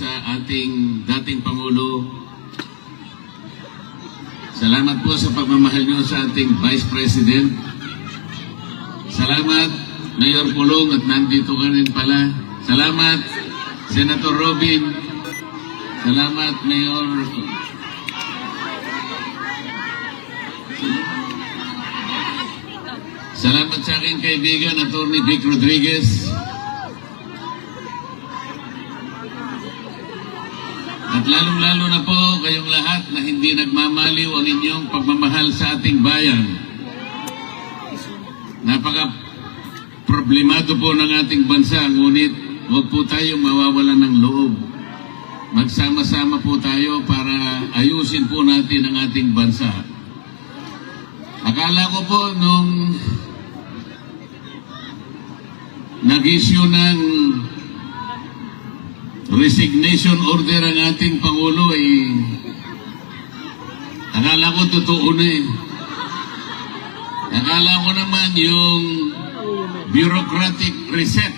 sa ating dating Pangulo. Salamat po sa pagmamahal nyo sa ating Vice President. Salamat, Mayor Pulong, at nandito ka rin pala. Salamat, Senator Robin. Salamat, Mayor. Salamat sa aking kaibigan, Atty. Vic Rodriguez. At lalong-lalo na po kayong lahat na hindi nagmamaliw ang inyong pagmamahal sa ating bayan. Napaka-problemado po ng ating bansa, ngunit huwag po tayong mawawalan ng loob. Magsama-sama po tayo para ayusin po natin ang ating bansa. Akala ko po nung nag-issue ng resignation order ang ating Pangulo akala ko totoo na Akala ko naman yung bureaucratic reset.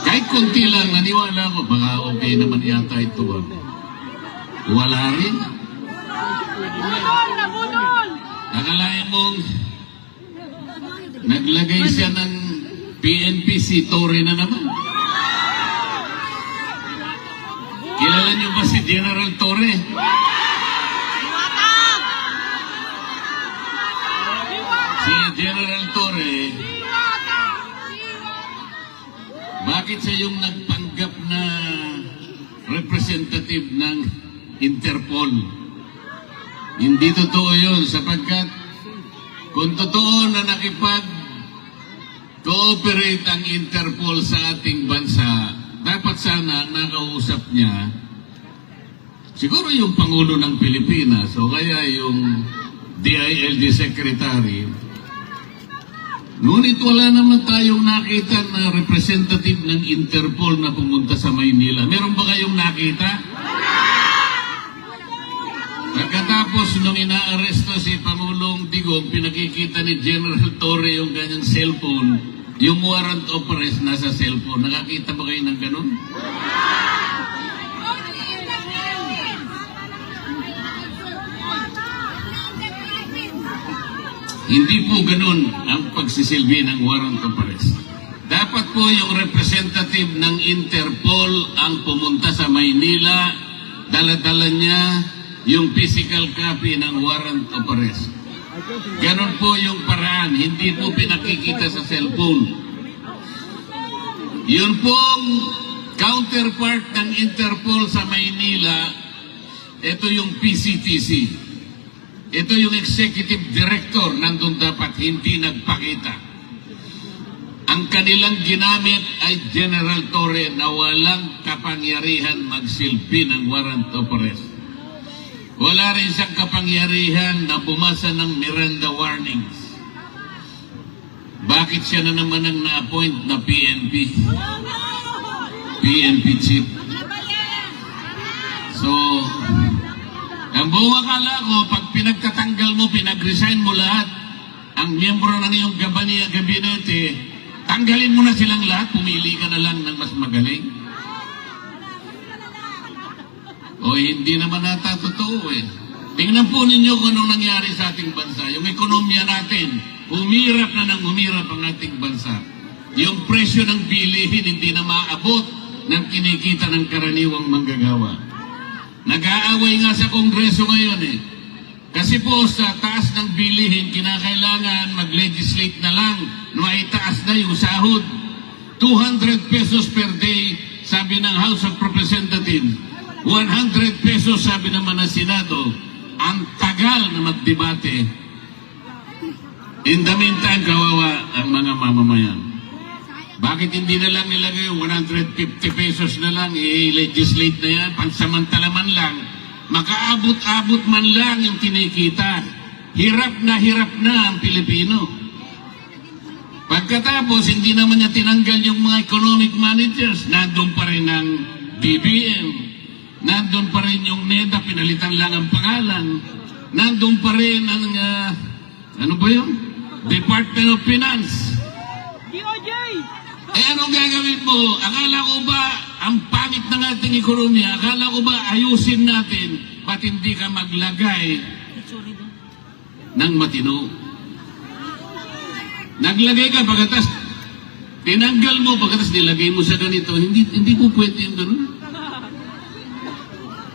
Kahit konti lang, naniwala ko, baka okay naman yata ito. Wala rin. Akalain mong naglagay siya ng PNP, si Torre na naman. Kilala niyo ba si General Torre? Si General Torre, bakit siya yung nagpanggap na representative ng Interpol? Hindi totoo yun, sapagkat kung totoo na nakipag-cooperate ang Interpol sa ating bansa, dapat sana nakausap niya siguro yung Pangulo ng Pilipinas o kaya yung DILG Secretary. Ngunit wala naman tayong nakita na representative ng Interpol na pumunta sa Maynila. Meron ba kayong nakita? Pagkatapos nung inaaresto si Pangulong Digong, pinakikita ni General Torre yung kanyang cellphone, yung warrant of arrest nasa cellphone. Nakakita ba kayo ng ganun? Hindi po ganun ang pagsisilbi ng warrant of arrest. Dapat po yung representative ng Interpol ang pumunta sa Maynila, dala-dala niya yung physical copy ng warrant of arrest. Ganon po yung paraan, hindi po pinakikita sa cellphone. Yun pong counterpart ng Interpol sa Maynila, ito yung PCTC. Ito yung executive director, nandun dapat hindi nagpakita. Ang kanilang ginamit ay General Torre na walang kapangyarihan magsilbi ng warrant of arrest. Wala rin siyang kapangyarihan na bumasa ng Miranda warnings. Bakit siya na naman ang na-appoint na PNP chief? So, ang buong akala ko, pag pinagtatanggal mo, pinag-resign mo lahat, ang miyembro ng iyong gabinete, tanggalin mo na silang lahat, pumili ka na lang ng mas magaling. O hindi naman nata totoo eh. Tingnan po ninyo kung anong nangyari sa ating bansa. Yung ekonomiya natin, humirap na ng humirap ang ating bansa. Yung presyo ng bilihin hindi na maabot ng kinikita ng karaniwang manggagawa. Nag-aaway nga sa Kongreso ngayon eh. Kasi po sa taas ng bilihin, kinakailangan mag-legislate na lang na maitaas na yung sahod. 200 pesos per day, sabi ng House of Representatives. 100 pesos, sabi naman ng Senado. Ang tagal na magdebate. In the meantime, kawawa ang mga mamamayan. Bakit hindi na lang nilagay yung 150 pesos na lang, i-legislate na yan, pansamantala man lang, makaabot-abot man lang yung kinikita. Hirap na ang Pilipino. Pagkatapos, hindi naman niya tinanggal yung mga economic managers. Nandun pa rin ang BBM. Nandun pa rin yung NEDA, pinalitan lang ang pangalan. Nandun pa rin ang, ano ba yun? Department of Finance. DOJ! Eh anong gagawin mo? Akala ko ba ang pangit ng ating ekonomiya, akala ko ba ayusin natin ba't hindi ka maglagay ng matino? Naglagay ka, pagkatas tinanggal mo, pagkatas nilagay mo sa ganito, hindi po pwede yung ganun.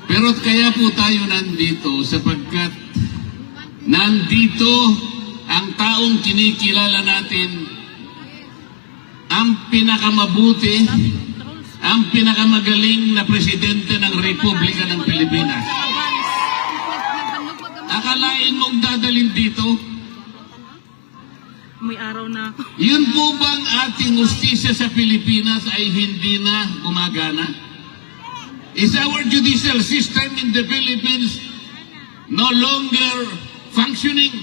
Pero kaya po tayo nandito sapagkat nandito ang taong kinikilala natin, ang pinakamabuti, ang pinakamagaling na presidente ng Republika ng Pilipinas. Akalain mong dadalhin dito? May araw na. Yun po bang ating justisya sa Pilipinas ay hindi na gumagana? Is our judicial system in the Philippines no longer functioning?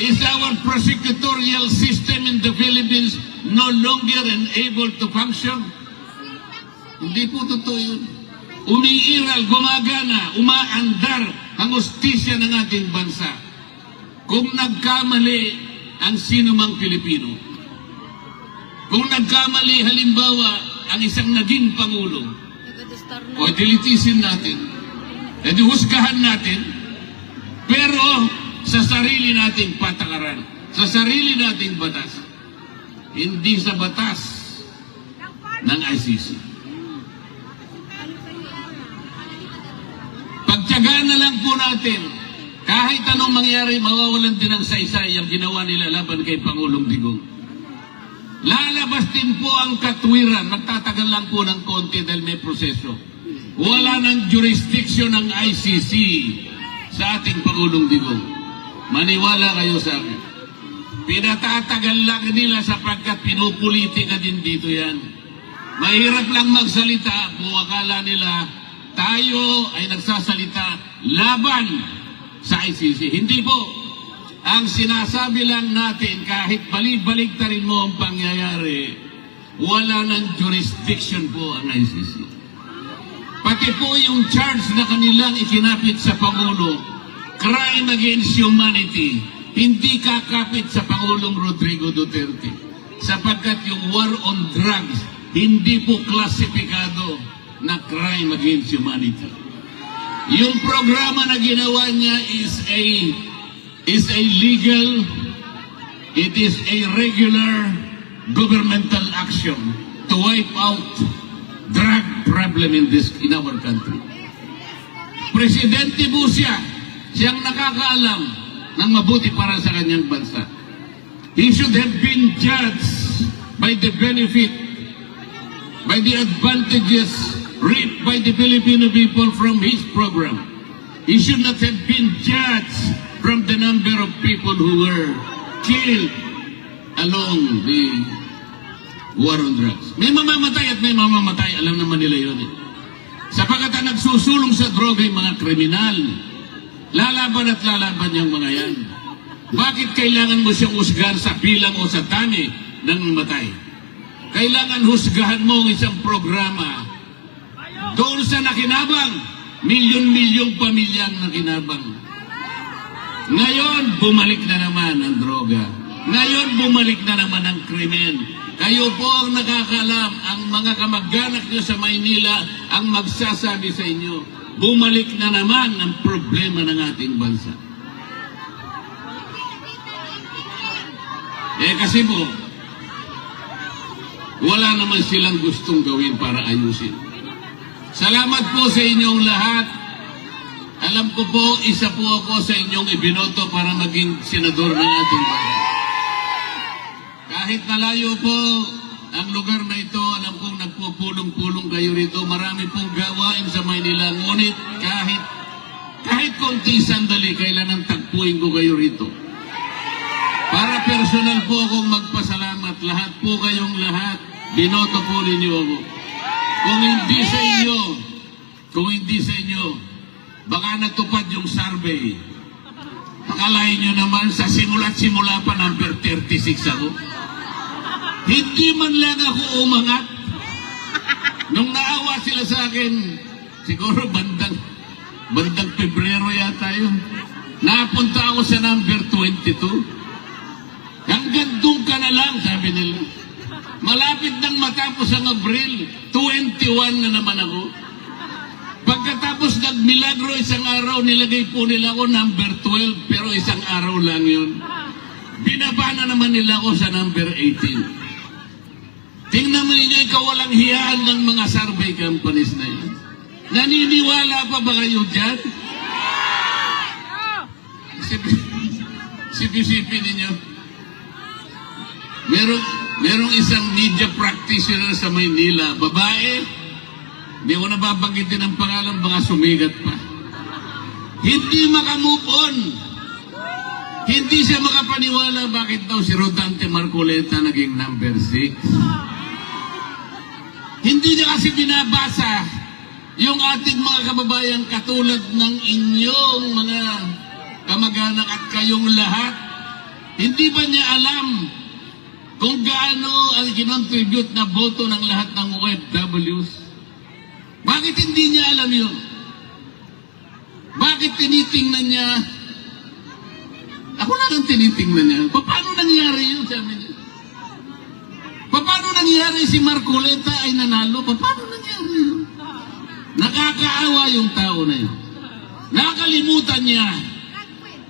Is our prosecutorial system in the Philippines no longer able to function? Hindi po totoo yun. Umiiral, gumagana, umaandar ang justisya ng ating bansa. Kung nagkamali ang sinumang Pilipino, kung nagkamali halimbawa ang isang naging Pangulo, o dilitisin natin, edi husgahan natin, pero sa sarili nating patakaran, sa sarili nating batas, hindi sa batas ng ICC. Pagtiyagaan na lang po natin, kahit anong mangyari, mawawalan din ng saysay ang ginawa nila laban kay Pangulong Digong. Lalabas din po ang katwiran, magtatagal lang po ng konti dahil may proseso. Wala ng jurisdiction ng ICC sa ating Pangulong Digong. Maniwala kayo sa akin. Pinatatagal lang nila sapagkat pinupolitika din dito yan. Mahirap lang magsalita kung akala nila tayo ay nagsasalita laban sa ICC. Hindi po. Ang sinasabi lang natin, kahit balik-baliktarin mo ang pangyayari, wala ng jurisdiction po ang ICC. Pati po yung charge na kanilang ikinapit sa Pangulo, crime against humanity, hindi kakapit sa Pangulong Rodrigo Duterte. Sapagkat yung war on drugs, hindi po klasipikado na crime against humanity. Yung programa na ginawa niya is a legal, it is a regular governmental action to wipe out drug problem in our country. Presidente po siyang nakakaalam ng mabuti para sa kanyang bansa. He should have been judged by the benefit, by the advantages reaped by the Filipino people from his program. He should not have been judged from the number of people who were killed along the war on drugs. May mamamatay at may mamamatay, alam naman nila yun. Sapagkat ang nagsusulong sa droga yung mga kriminal, lalaban at lalaban yung mga yan. Bakit kailangan mo siyang husgahan sa bilang o sa dami ng namatay? Kailangan husgahan mo ang isang programa doon sa nakinabang, milyon-milyong pamilyang nakinabang. Ngayon, bumalik na naman ang droga. Ngayon, bumalik na naman ang krimen. Kayo po ang nakakalam, ang mga kamag-anak nyo sa Maynila ang magsasabi sa inyo, bumalik na naman ang problema ng ating bansa. Kasi po, wala naman silang gustong gawin para ayusin. Salamat po sa inyong lahat. Alam ko po, isa po ako sa inyong ibinoto para maging senador ng ating bansa. Kahit malayo po ang lugar na ito, alam kong nagpupulong-pulong kayo rito. Marami pong gawain sa Maynila. Ngunit kahit konti sandali, kailangan tagpuin ko kayo rito. Para personal po akong magpasalamat. Lahat po kayong lahat, binoto po ninyo ako. Kung hindi sa inyo, baka natupad yung survey. Akalain nyo naman, sa simula't-simula pa number 36 ako. Hindi man lang ako umangat. Nung naawa sila sa akin, siguro bandang Pebrero yata yun. Napunta ako sa number 22. Hanggang doon ka na lang, sabi nila. Malapit nang matapos ang Abril, 21 na naman ako. Pagkatapos nagmilagro isang araw, nilagay po nila ako number 12, pero isang araw lang yun. Binaba na naman nila ako sa number 18. Tingnan mo ninyo, ikaw walang hiyaan ng mga survey companies na yan. Naniniwala pa ba kayo dyan? Sipi-sipi ninyo. Merong isang media practitioner sa Maynila, babae, hindi ko nababanggitin ang pangalan, baka sumigat pa. Hindi makamove on. Hindi siya makapaniwala bakit daw si Rodante Marcoleta naging number 6. Hindi niya kasi binabasa yung ating mga kababayan katulad ng inyong mga kamag-anak at kayong lahat. Hindi ba niya alam kung gaano ang kinontribute na boto ng lahat ng OFWs? Bakit hindi niya alam yun? Bakit tinitingnan niya? Ako lang ang tinitingnan niya. Paano nangyari yun, sabi niya? Paano nangyari si Marcoleta ay nanalo? Paano nangyari yun? Nakakaawa yung tao na yun. Nakalimutan niya.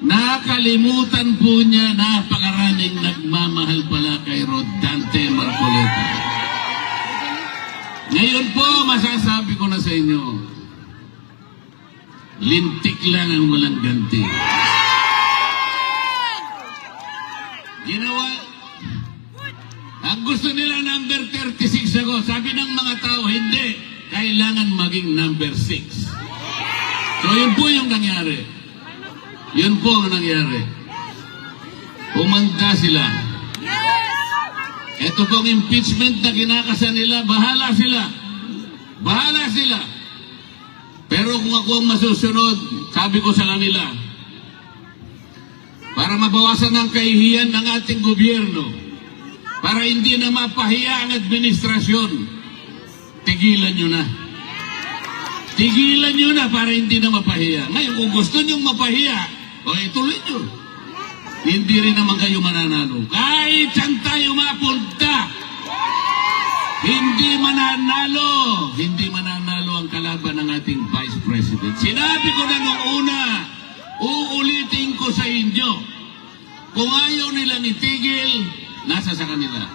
Nakalimutan po niya napakaraming nagmamahal pala kay Rodante Marcoleta. Ngayon po, masasabi ko na sa inyo, lintik lang ang walang ganti. Ginawa, ang gusto nila number 36 ako. Sabi ng mga tao, hindi. Kailangan maging number 6. So yun po yung nangyari. Yun po ang nangyari. Umanda sila. Ito pong impeachment na kinakasa nila, bahala sila. Bahala sila. Pero kung ako ang masusunod, sabi ko sa kanila, para mabawasan ang kahihiyan ng ating gobyerno, para hindi na mapahiya ang administrasyon, tigilan nyo na. Tigilan nyo na para hindi na mapahiya. Ngayon, kung gusto nyo mapahiya, ituloy nyo. Hindi rin naman kayo mananalo. Kahit saan tayo mapunta, hindi mananalo ang kalaban ng ating Vice President. Sinabi ko na noong una, uulitin ko sa inyo, kung ayaw nilang itigil, nasa sa kanila.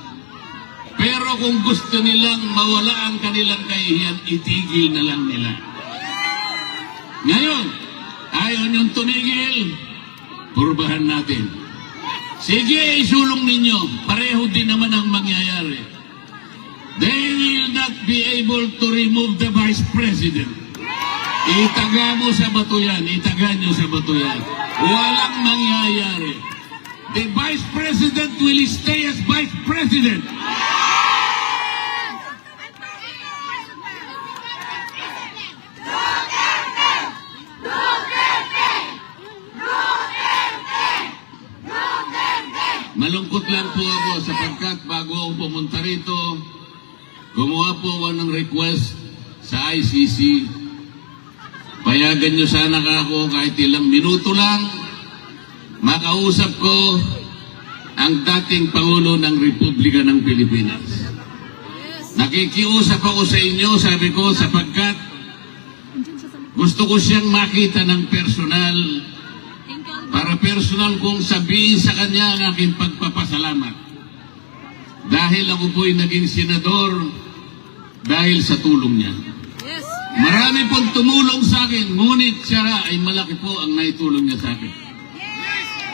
Pero kung gusto nilang mawala ang kanilang kahihiyan, itigil na lang nila. Ngayon, ayaw niyong tumigil, purbahan natin. Sige, isulong ninyo. Pareho din naman ang mangyayari. They will not be able to remove the Vice President. Itaga mo sa bato yan. Itaga nyo sa bato yan. Walang mangyayari. The Vice President will stay as Vice President. Malungkot lang po ako sapagkat bago ako pumunta rito, gumawa po ako ng request sa ICC. Payagan nyo sana ako kahit ilang minuto lang makausap ko ang dating Pangulo ng Republika ng Pilipinas. Nakikiusap ako sa inyo, sabi ko, sapagkat gusto ko siyang makita ng personal para personal kong sabihin sa kanya ang aking pagpapasalamat. Dahil ako po'y naging senador dahil sa tulong niya. Marami pong tumulong sa akin, ngunit siya ay malaki po ang naitulong niya sa akin.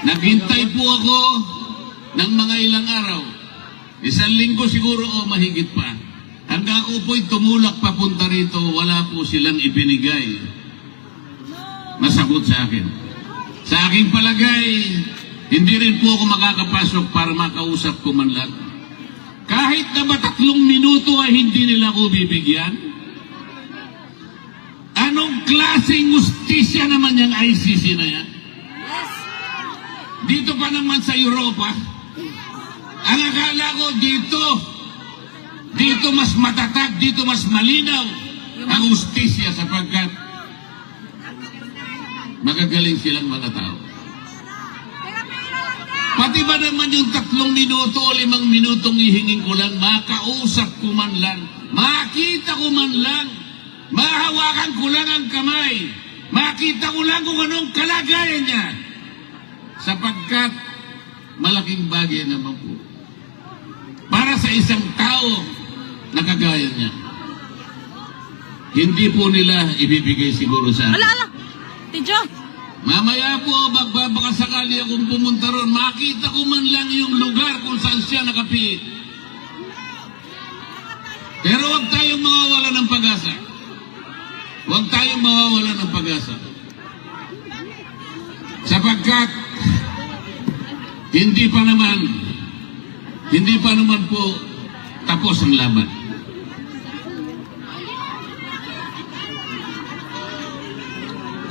Naghintay po ako ng mga ilang araw. 1 linggo siguro o mahigit pa. Hanggang ako po'y tumulak papunta rito, wala po silang ibinigay na sagot sa akin. Sa aking palagay, hindi rin po ako makakapasok para makausap ko man lang. Kahit na ba 3 minuto ay hindi nila ako bibigyan? Anong klaseng justisya naman yung ICC na yan? Dito pa naman sa Europa, ang akala ko dito mas matatag, dito mas malinaw ang justisya sapagkat magagaling silang mga tao. Pati ba naman yung 3 minuto o 5 minutong ihingin ko lang, makausap ko man lang, makita ko man lang, mahawakan ko lang ang kamay, makita ko lang kung anong kalagayan niya. Sapagkat malaking bagay naman po para sa isang tao na kagaya niya. Hindi po nila ibibigay siguro sa akin. Ala, Tidjo. Mamaya po, magbabaka sakali akong pumunta ron, makita ko man lang yung lugar kung saan siya nakapiit. Pero huwag tayong mawawala ng pag-asa. Huwag tayong mawawala ng pag-asa. Sapagkat, hindi pa naman po tapos ang laban.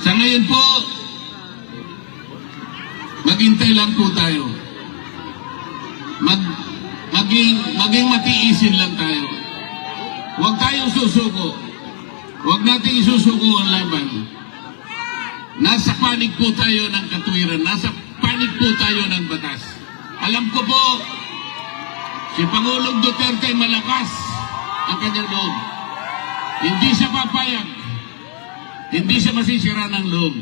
Sa ngayon po, maghintay lang po tayo. Maging matiisin lang tayo. Huwag tayong susuko. Huwag nating isusuko ang laban. Nasa panig po tayo ng katwiran. Nasa panig po tayo ng batas. Alam ko po, si Pangulong Duterte malakas ang kanyang loob. Hindi siya papayag. Hindi siya masisira ng loob.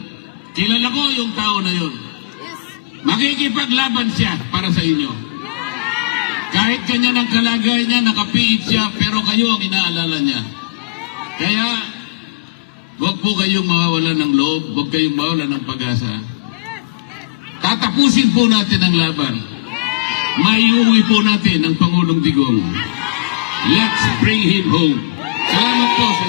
Kilala ko yung tao na yun. Makikipaglaban siya para sa inyo. Kahit kanya ng kalagay niya, nakapiit siya, pero kayo ang inaalala niya. Kaya, huwag po kayong mawawalan ng loob, huwag kayong mawawalan ng pag-asa. Tatapusin po natin ang laban. Maiuwi po natin ang Pangulong Digong. Let's bring him home. Salamat po sa